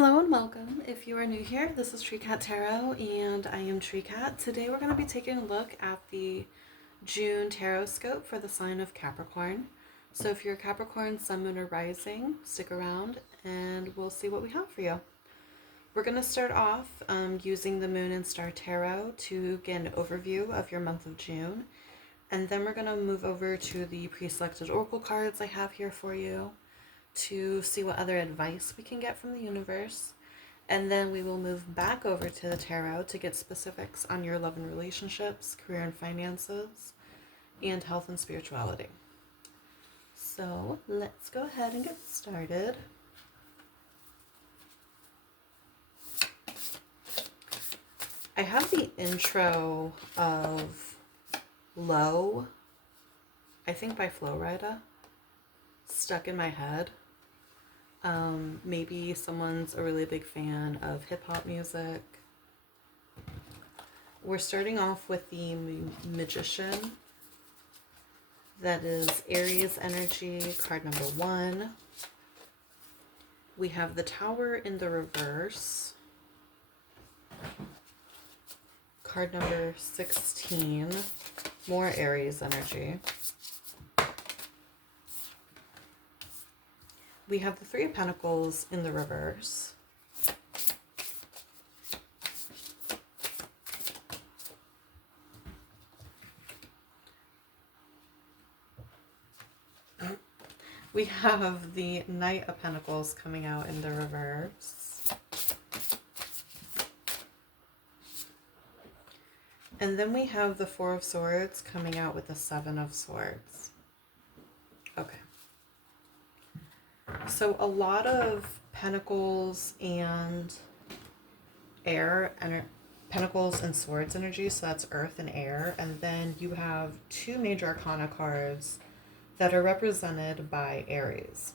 Hello and welcome. If you are new here, this is Tree Cat Tarot and I am Tree Cat. Today we're going to be taking a look at the June tarot scope for the sign of Capricorn. So if you're a Capricorn, Sun, Moon, or Rising, stick around and we'll see what we have for you. We're going to start off using the Moon and Star Tarot to get an overview of your month of June. And then we're going to move over to the pre-selected oracle cards I have here for you to see what other advice we can get from the universe. And then we will move back over to the tarot to get specifics on your love and relationships, career and finances, and health and spirituality. So let's go ahead and get started. I have the intro of Low, I think by Flo Rida, stuck in my head. Maybe someone's a really big fan of hip-hop music. We're starting off with the Magician. That is Aries energy, card number 1. We have the Tower in the reverse, card number 16, more Aries energy. We have the Three of Pentacles in the reverse. We have the Knight of Pentacles coming out in the reverse. And then we have the Four of Swords coming out with the Seven of Swords. Okay. So a lot of Pentacles and air, Pentacles and Swords energy, so that's earth and air. And then you have two major arcana cards that are represented by Aries,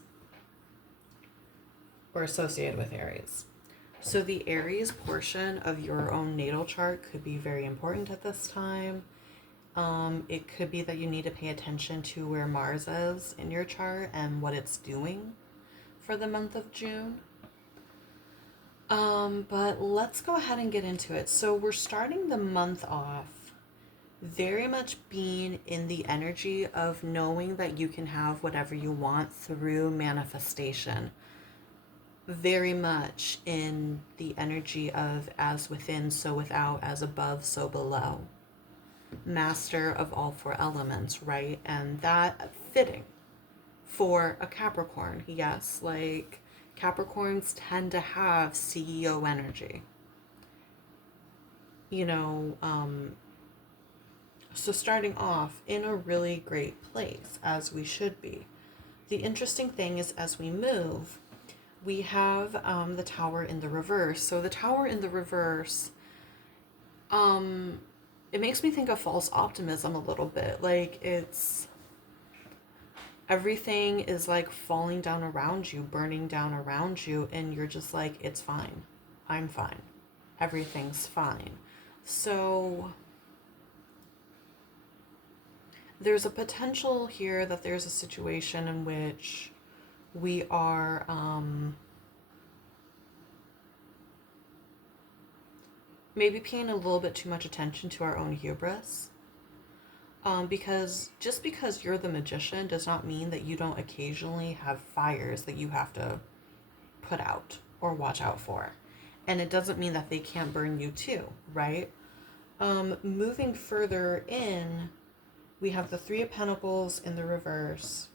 or associated with Aries. So the Aries portion of your own natal chart could be very important at this time. It could be that you need to pay attention to where Mars is in your chart and what it's doing for the month of June. But let's go ahead and get into it. So we're starting the month off very much being in the energy of knowing that you can have whatever you want through manifestation. Very much in the energy of as within, so without, as above, so below. Master of all four elements, right? And that fitting for a Capricorn. Yes, like Capricorns tend to have CEO energy. So starting off in a really great place, as we should be. The interesting thing is, as we move, we have the Tower in the reverse. So the Tower in the reverse, it makes me think of false optimism a little bit. Like it's everything is like falling down around you, burning down around you, and you're just like, it's fine. I'm fine. Everything's fine. So there's a potential here that there's a situation in which we are maybe paying a little bit too much attention to our own hubris. Because just because you're the Magician does not mean that you don't occasionally have fires that you have to put out or watch out for. And it doesn't mean that they can't burn you too, right? Moving further in, we have the Three of Pentacles in the reverse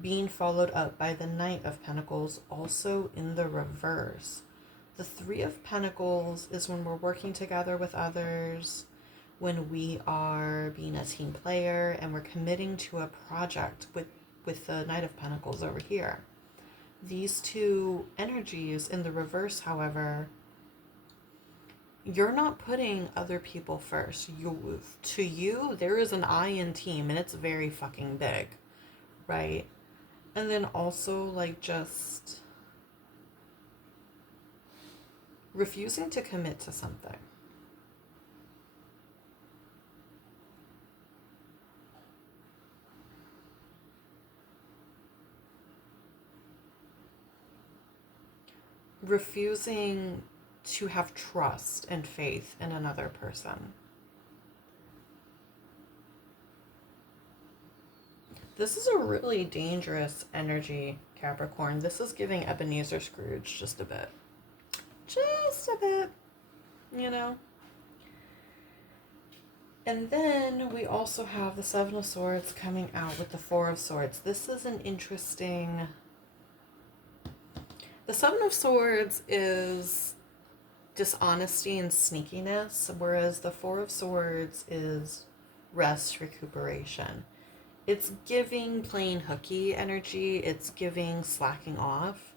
being followed up by the Knight of Pentacles also in the reverse. The Three of Pentacles is when we're working together with others, when we are being a team player and we're committing to a project with the Knight of Pentacles over here. These two energies in the reverse, however, you're not putting other people first. To you, there is an I in team, and it's very fucking big, right? And then also, like, just refusing to commit to something. refusing to have trust and faith in another person. This is a really dangerous energy, Capricorn. This is giving Ebenezer Scrooge just a bit. Just a bit, you know? And then we also have the Seven of Swords coming out with the Four of Swords. This is an interesting... The Seven of Swords is dishonesty and sneakiness, whereas the Four of Swords is rest, recuperation. It's giving plain hooky energy. It's giving slacking off.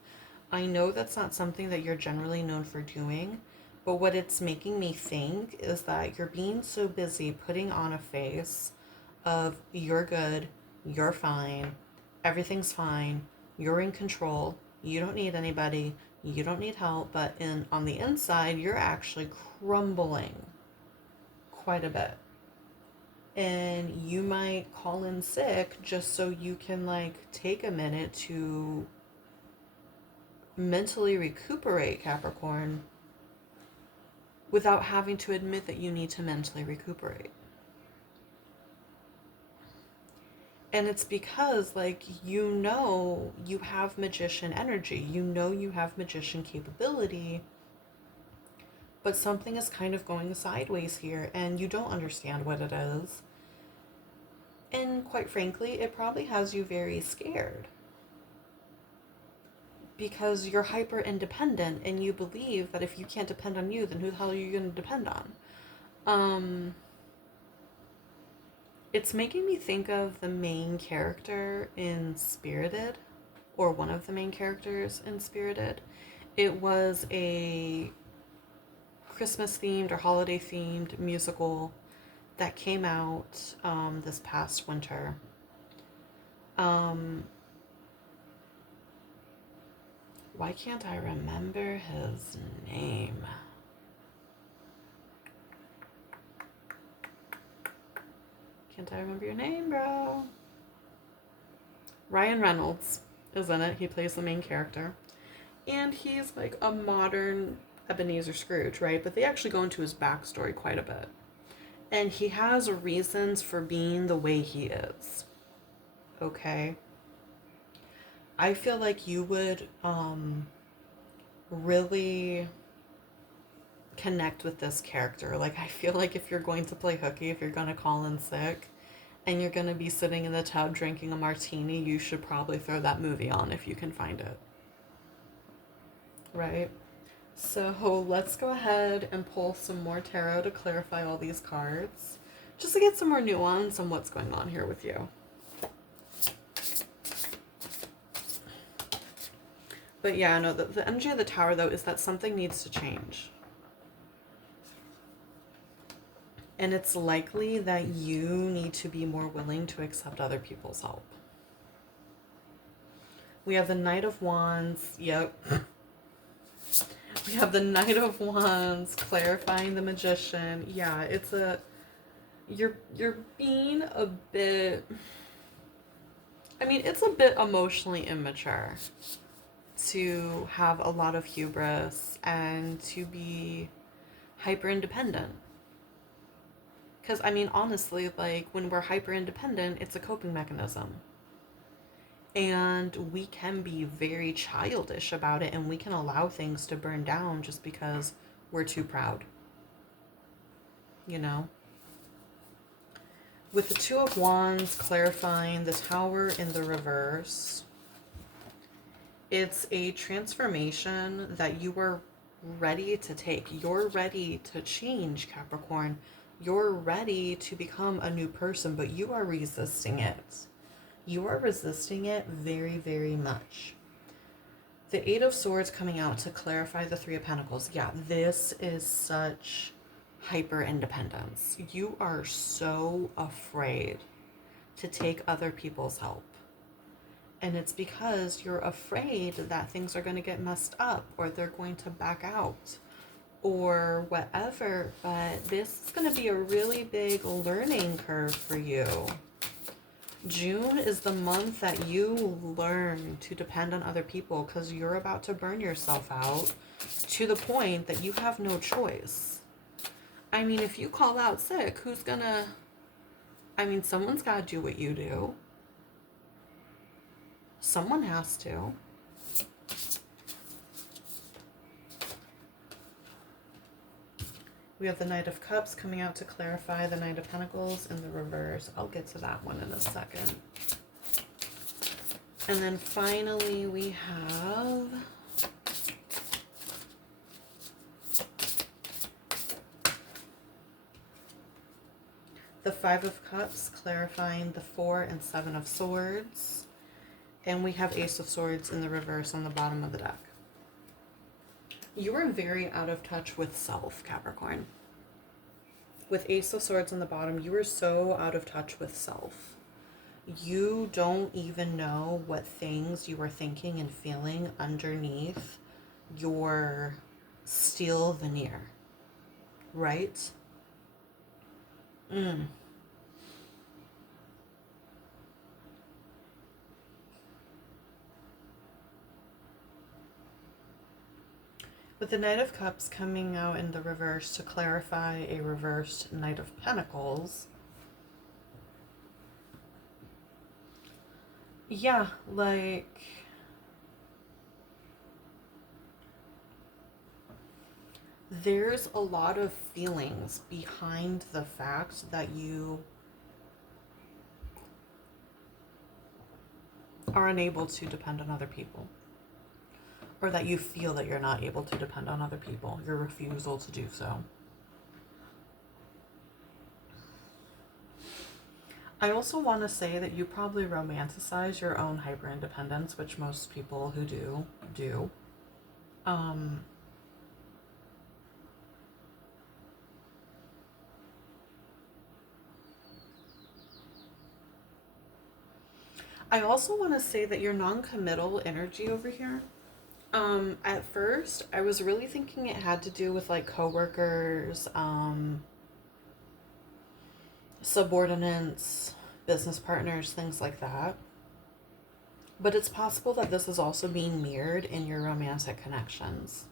I know that's not something that you're generally known for doing, but what it's making me think is that you're being so busy putting on a face of you're good, you're fine, everything's fine, you're in control, you don't need anybody, you don't need help, but on the inside, you're actually crumbling quite a bit. And you might call in sick just so you can like take a minute to mentally recuperate, Capricorn, without having to admit that you need to mentally recuperate. And it's because, like, you know you have magician energy. You know you have magician capability. But something is kind of going sideways here, and you don't understand what it is. And quite frankly, it probably has you very scared. Because you're hyper independent, and you believe that if you can't depend on you, then who the hell are you going to depend on? It's making me think of the main character in Spirited, or one of the main characters in Spirited. It was a Christmas themed or holiday themed musical that came out this past winter. Why can't I remember his name? Can't I remember your name, bro? Ryan Reynolds is in it. He plays the main character. And he's like a modern Ebenezer Scrooge, right? But they actually go into his backstory quite a bit. And he has reasons for being the way he is. Okay? I feel like you would really connect with this character. Like, I feel like if you're going to play hooky, if you're going to call in sick, and you're going to be sitting in the tub drinking a martini, you should probably throw that movie on if you can find it. Right? So let's go ahead and pull some more tarot to clarify all these cards, just to get some more nuance on what's going on here with you. But yeah, no, the energy of the Tower, though, is that something needs to change. And it's likely that you need to be more willing to accept other people's help. We have the Knight of Wands. Yep. We have the Knight of Wands clarifying the Magician. Yeah, it's a... You're being a bit... I mean, it's a bit emotionally immature to have a lot of hubris and to be hyper independent. Because, I mean, honestly, like, when we're hyper independent, it's a coping mechanism. And we can be very childish about it, and we can allow things to burn down just because we're too proud. You know? With the Two of Wands clarifying the Tower in the reverse, it's a transformation that you are ready to take. You're ready to change, Capricorn. You're ready to become a new person, but you are resisting it. You are resisting it very, very much. The Eight of Swords coming out to clarify the Three of Pentacles. Yeah, this is such hyper independence. You are so afraid to take other people's help. And it's because you're afraid that things are going to get messed up, or they're going to back out, or whatever. But this is going to be a really big learning curve for you. June is the month that you learn to depend on other people because you're about to burn yourself out to the point that you have no choice. I mean, if you call out sick, who's gonna... I mean, someone's gotta do what you do. Someone has to. We have the Knight of Cups coming out to clarify the Knight of Pentacles in the reverse. I'll get to that one in a second. And then finally we have the Five of Cups clarifying the 4 and 7 of Swords. And we have Ace of Swords in the reverse on the bottom of the deck. You are very out of touch with self, Capricorn. With Ace of Swords on the bottom, you are so out of touch with self. You don't even know what things you are thinking and feeling underneath your steel veneer, right? With the Knight of Cups coming out in the reverse to clarify a reversed Knight of Pentacles. Yeah, like... there's a lot of feelings behind the fact that you are unable to depend on other people. Or that you feel that you're not able to depend on other people. Your refusal to do so. I also want to say that you probably romanticize your own hyper-independence, which most people who do. I also want to say that your non-committal energy over here, at first, I was really thinking it had to do with like coworkers, subordinates, business partners, things like that. But it's possible that this is also being mirrored in your romantic connections.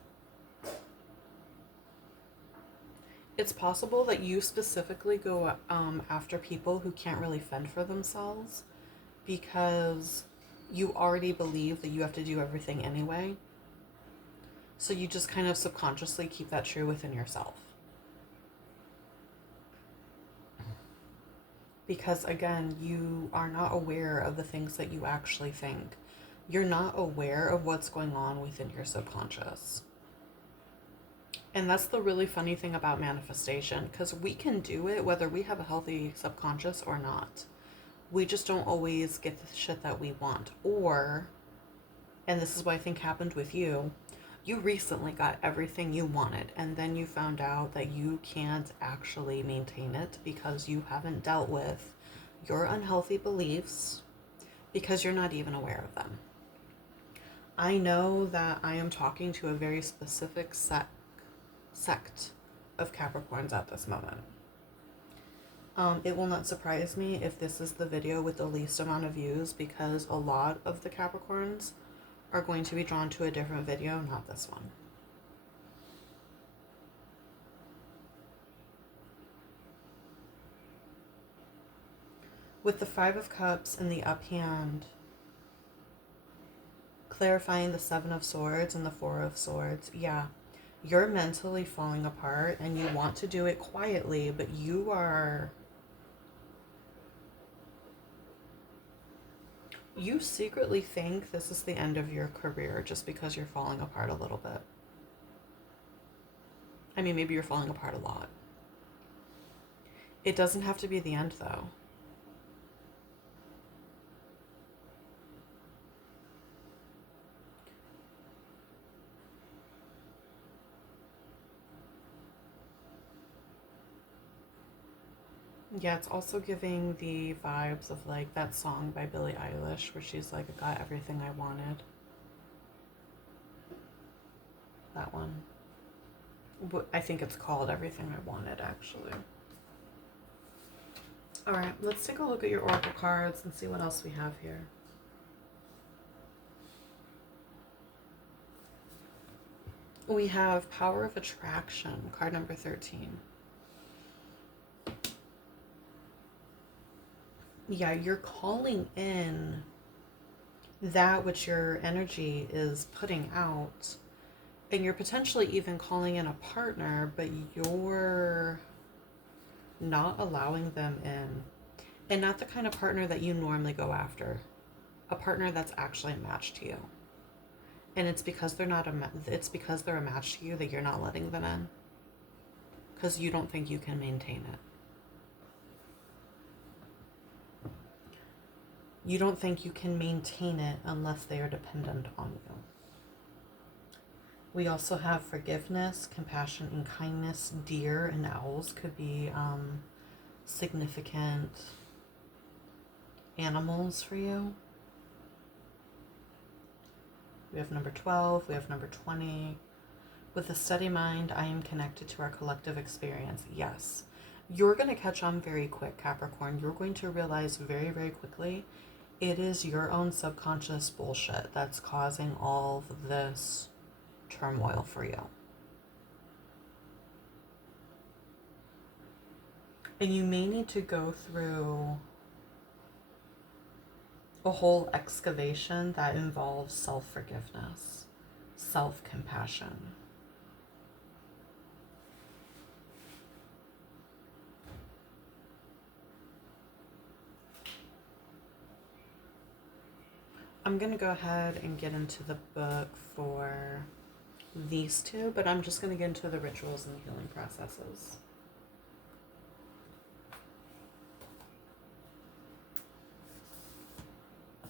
It's possible that you specifically go after people who can't really fend for themselves because you already believe that you have to do everything anyway. So you just kind of subconsciously keep that true within yourself. Because again, you are not aware of the things that you actually think. You're not aware of what's going on within your subconscious. And that's the really funny thing about manifestation, because we can do it whether we have a healthy subconscious or not. We just don't always get the shit that we want. Or, and this is what I think happened with you, you recently got everything you wanted, and then you found out that you can't actually maintain it because you haven't dealt with your unhealthy beliefs because you're not even aware of them. I know that I am talking to a very specific sect of Capricorns at this moment. It will not surprise me if this is the video with the least amount of views because a lot of the Capricorns are going to be drawn to a different video, not this one. With the Five of Cups in the up hand, clarifying the Seven of Swords and the Four of Swords, yeah, you're mentally falling apart and you want to do it quietly, but you secretly think this is the end of your career just because you're falling apart a little bit. I mean, maybe you're falling apart a lot. It doesn't have to be the end, though. Yeah, it's also giving the vibes of like that song by Billie Eilish where she's like, I got everything I wanted. That one. I think it's called Everything I Wanted, actually. All right, let's take a look at your oracle cards and see what else we have here. We have Power of Attraction, card number 13. Yeah, you're calling in that which your energy is putting out, and you're potentially even calling in a partner, but you're not allowing them in. And not the kind of partner that you normally go after. A partner that's actually a match to you. And it's because they're not it's because they're a match to you that you're not letting them in. Because you don't think you can maintain it. You don't think you can maintain it unless they are dependent on you. We also have forgiveness, compassion, and kindness. Deer and owls could be significant animals for you. We have number 12, we have number 20. With a steady mind, I am connected to our collective experience. Yes. You're going to catch on very quick, Capricorn. You're going to realize very, very quickly it is your own subconscious bullshit that's causing all of this turmoil for you. And you may need to go through a whole excavation that involves self-forgiveness, self-compassion. I'm going to go ahead and get into the book for these two, but I'm just going to get into the rituals and the healing processes.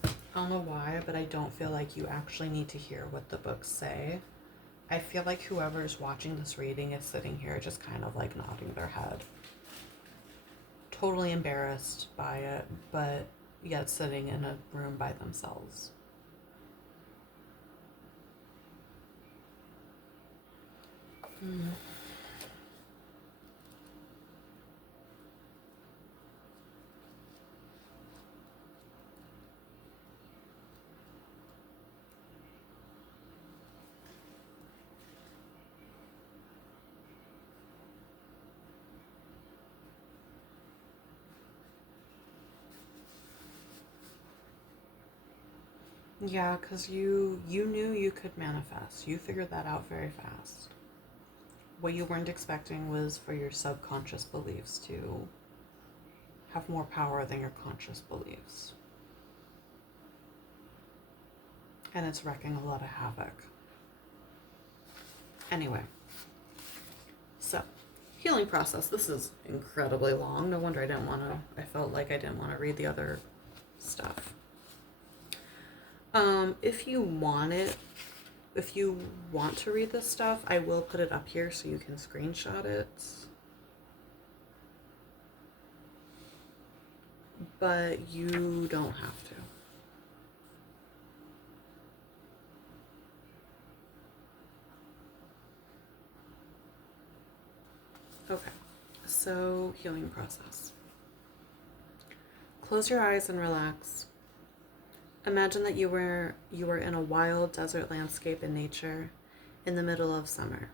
I don't know why, but I don't feel like you actually need to hear what the books say. I feel like whoever is watching this reading is sitting here just kind of like nodding their head. Totally embarrassed by it, but yet sitting in a room by themselves. Yeah, because you knew you could manifest. You figured that out very fast. What you weren't expecting was for your subconscious beliefs to have more power than your conscious beliefs. And it's wreaking a lot of havoc. Anyway, so healing process. This is incredibly long. No wonder I felt like I didn't want to read the other stuff. If you want to read this stuff, I will put it up here so you can screenshot it. But you don't have to. Okay, so healing process. Close your eyes and relax. Imagine that you were in a wild desert landscape in nature in the middle of summer.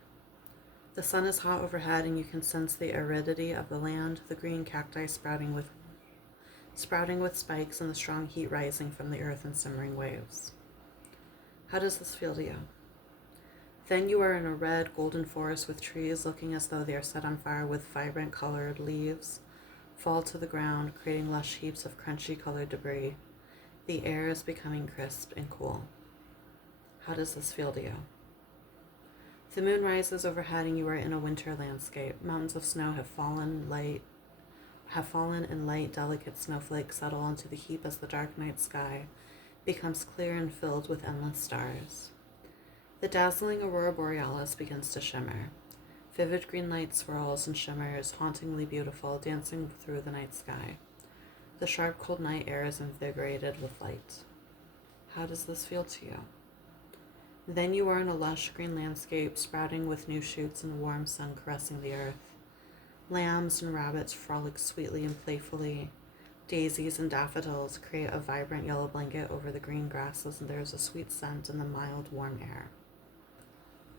The sun is hot overhead and you can sense the aridity of the land, the green cacti sprouting with spikes and the strong heat rising from the earth in simmering waves. How does this feel to you? Then you are in a red, golden forest with trees looking as though they are set on fire with vibrant colored leaves fall to the ground, creating lush heaps of crunchy colored debris. The air is becoming crisp and cool. How does this feel to you? The moon rises overhead and you are in a winter landscape. Mountains of snow have fallen and light, delicate snowflakes settle onto the heap as the dark night sky becomes clear and filled with endless stars. The dazzling aurora borealis begins to shimmer. Vivid green light swirls and shimmers, hauntingly beautiful, dancing through the night sky. The sharp, cold night air is invigorated with light. How does this feel to you? Then you are in a lush green landscape, sprouting with new shoots and the warm sun caressing the earth. Lambs and rabbits frolic sweetly and playfully. Daisies and daffodils create a vibrant yellow blanket over the green grasses, and there's a sweet scent in the mild, warm air.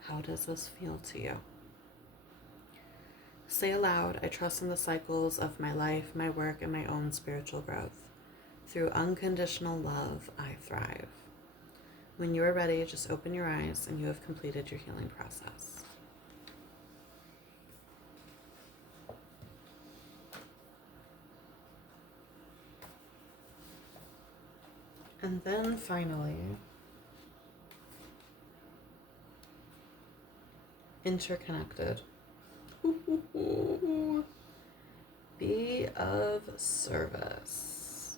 How does this feel to you? Say aloud, I trust in the cycles of my life, my work, and my own spiritual growth. Through unconditional love, I thrive. When you are ready, just open your eyes and you have completed your healing process. And then finally, interconnected. Be of service.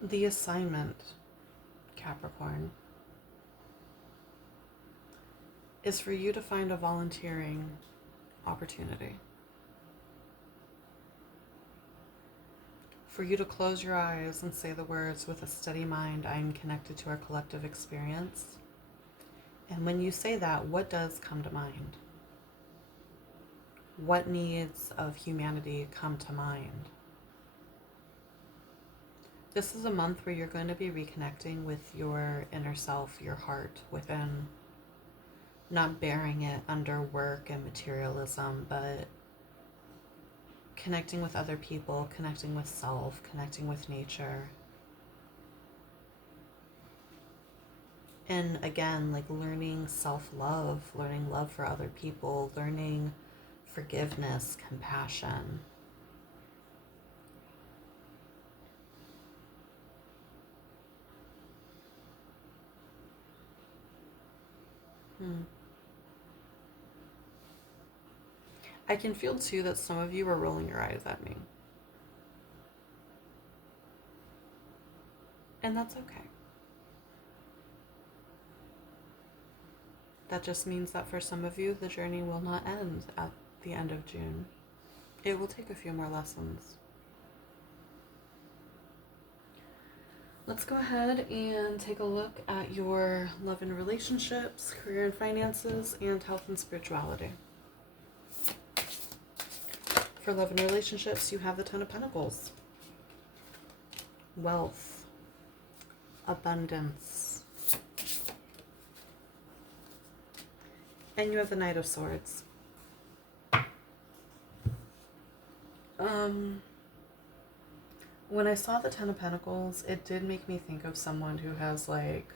The assignment, Capricorn, is for you to find a volunteering opportunity. For you to close your eyes and say the words, with a steady mind, I am connected to our collective experience. And when you say that, what does come to mind? What needs of humanity come to mind? This is a month where you're going to be reconnecting with your inner self, your heart within, not bearing it under work and materialism, but connecting with other people, connecting with self, connecting with nature. And again, like learning self-love, learning love for other people, learning forgiveness, compassion. I can feel too that some of you are rolling your eyes at me. And that's okay. That just means that for some of you, the journey will not end at the end of June. It will take a few more lessons. Let's go ahead and take a look at your love and relationships, career and finances, and health and spirituality. For love and relationships, you have the Ten of Pentacles. Wealth. Abundance. And you have the Knight of Swords. When I saw the Ten of Pentacles, it did make me think of someone who has like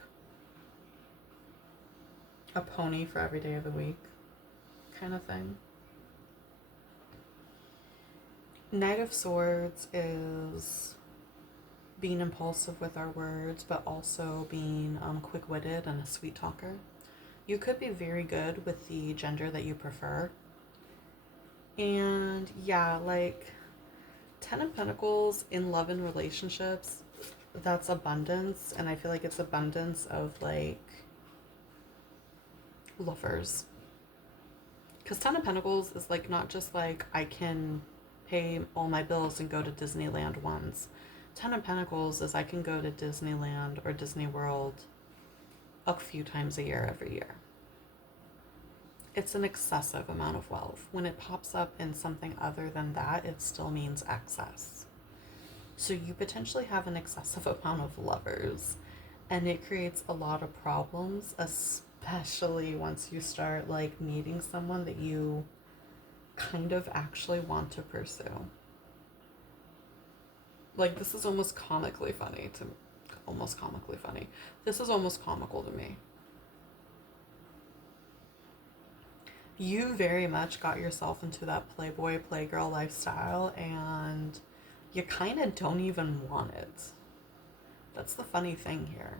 a pony for every day of the week kind of thing. Knight of Swords is being impulsive with our words, but also being quick-witted and a sweet talker. You could be very good with the gender that you prefer. And yeah, like Ten of Pentacles in love and relationships, that's abundance. And I feel like it's abundance of like lovers. Because Ten of Pentacles is like not just like I can pay all my bills and go to Disneyland once. Ten of Pentacles is I can go to Disneyland or Disney World a few times a year every year. It's an excessive amount of wealth. When it pops up in something other than that, it still means excess. So you potentially have an excessive amount of lovers, and it creates a lot of problems, especially once you start like meeting someone that you kind of actually want to pursue. Like this is almost comically funny to me. This is almost comical to me. You very much got yourself into that playboy, playgirl lifestyle, and you kind of don't even want it. That's the funny thing here.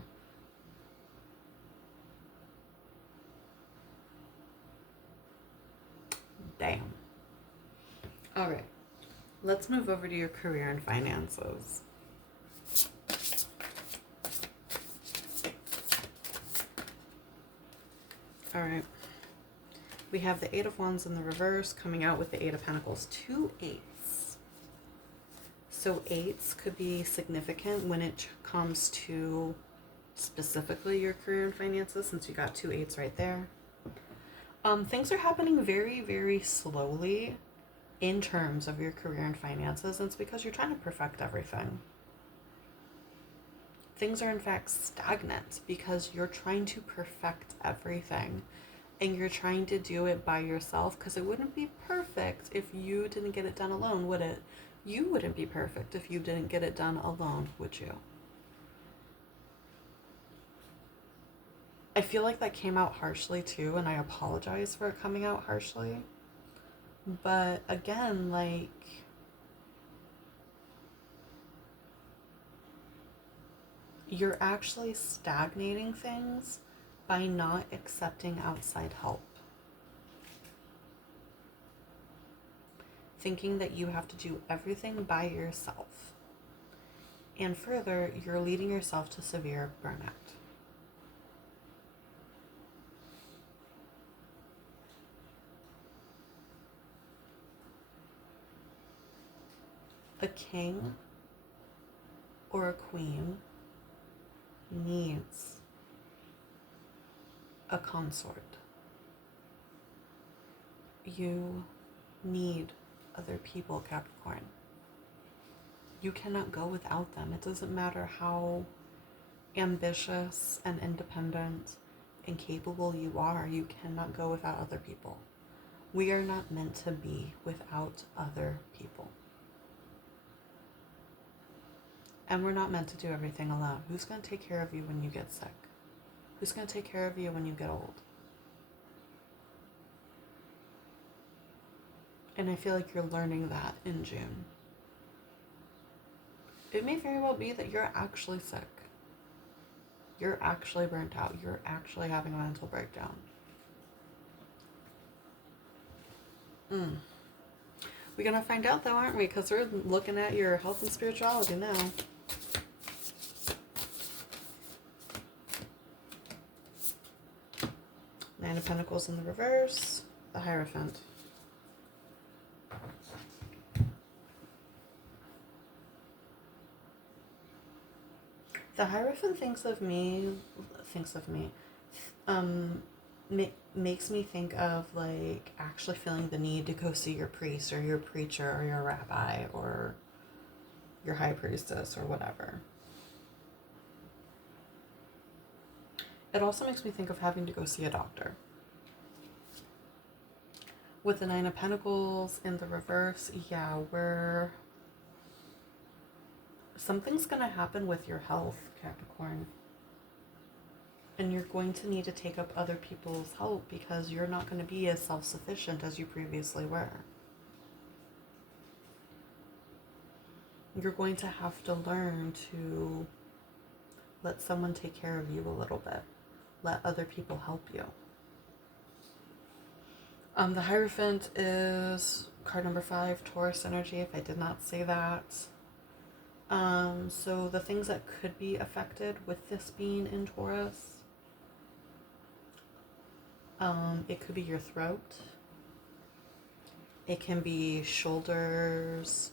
Damn. All right. Let's move over to your career and finances. All right. We have the Eight of Wands in the reverse coming out with the Eight of Pentacles. 2 8s. So eights could be significant when it comes to specifically your career and finances, since you got two eights right there. Things are happening very, very slowly in terms of your career and finances, and it's because you're trying to perfect everything. Things are in fact stagnant because you're trying to perfect everything, and you're trying to do it by yourself, because it wouldn't be perfect if you didn't get it done alone, would it? You wouldn't be perfect if you didn't get it done alone, would you? I feel like that came out harshly too, and I apologize for it coming out harshly. But again, like, you're actually stagnating things by not accepting outside help. Thinking that you have to do everything by yourself. And further, you're leading yourself to severe burnout. A king or a queen needs a consort. You need other people, Capricorn. You cannot go without them. It doesn't matter how ambitious and independent and capable you are, you cannot go without other people. We are not meant to be without other people. And we're not meant to do everything alone. Who's going to take care of you when you get sick? Who's going to take care of you when you get old? And I feel like you're learning that in June. It may very well be that you're actually sick. You're actually burnt out. You're actually having a mental breakdown. We're going to find out though, aren't we? Because we're looking at your health and spirituality now. Nine of Pentacles in the reverse. The Hierophant. The Hierophant makes me think of like actually feeling the need to go see your priest or your preacher or your rabbi or your high priestess or whatever. It also makes me think of having to go see a doctor. With the Nine of Pentacles in the reverse, yeah, something's going to happen with your health, Capricorn. And you're going to need to take up other people's help because you're not going to be as self-sufficient as you previously were. You're going to have to learn to let someone take care of you a little bit. Let other people help you. The Hierophant is card number 5, Taurus energy, if I did not say that. So the things that could be affected with this being in Taurus, it could be your throat. It can be shoulders,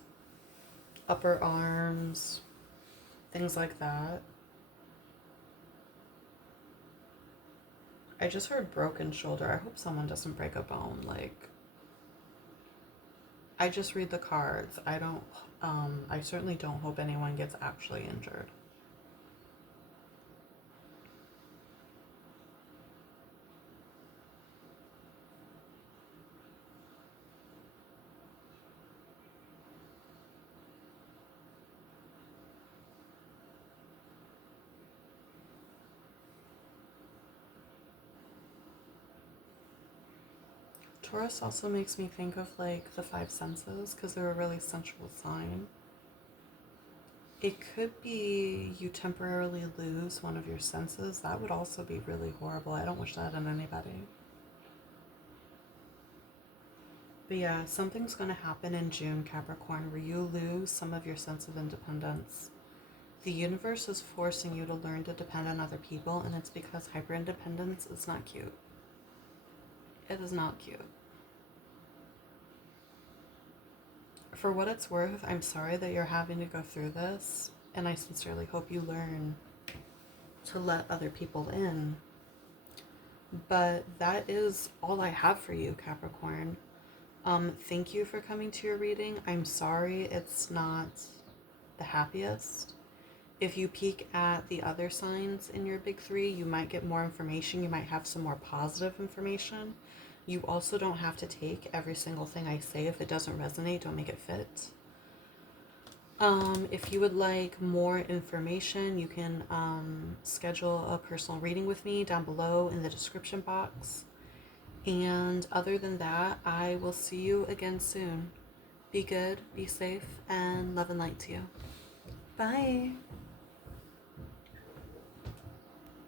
upper arms, things like that. I just heard broken shoulder. I hope someone doesn't break a bone. Like, I just read the cards. I certainly don't hope anyone gets actually injured. Taurus also makes me think of like the 5 senses because they're a really sensual sign. It could be you temporarily lose one of your senses. That would also be really horrible. I don't wish that on anybody. But yeah, something's going to happen in June, Capricorn, where you lose some of your sense of independence. The universe is forcing you to learn to depend on other people, and it's because hyper-independence is not cute. It is not cute. For what it's worth, I'm sorry that you're having to go through this, and I sincerely hope you learn to let other people in. But that is all I have for you, Capricorn. Thank you for coming to your reading. I'm sorry it's not the happiest. If you peek at the other signs in your big three, you might get more information. You might have some more positive information. You also don't have to take every single thing I say. If it doesn't resonate, don't make it fit. If you would like more information, you can schedule a personal reading with me down below in the description box. And other than that, I will see you again soon. Be good, be safe, and love and light to you. Bye.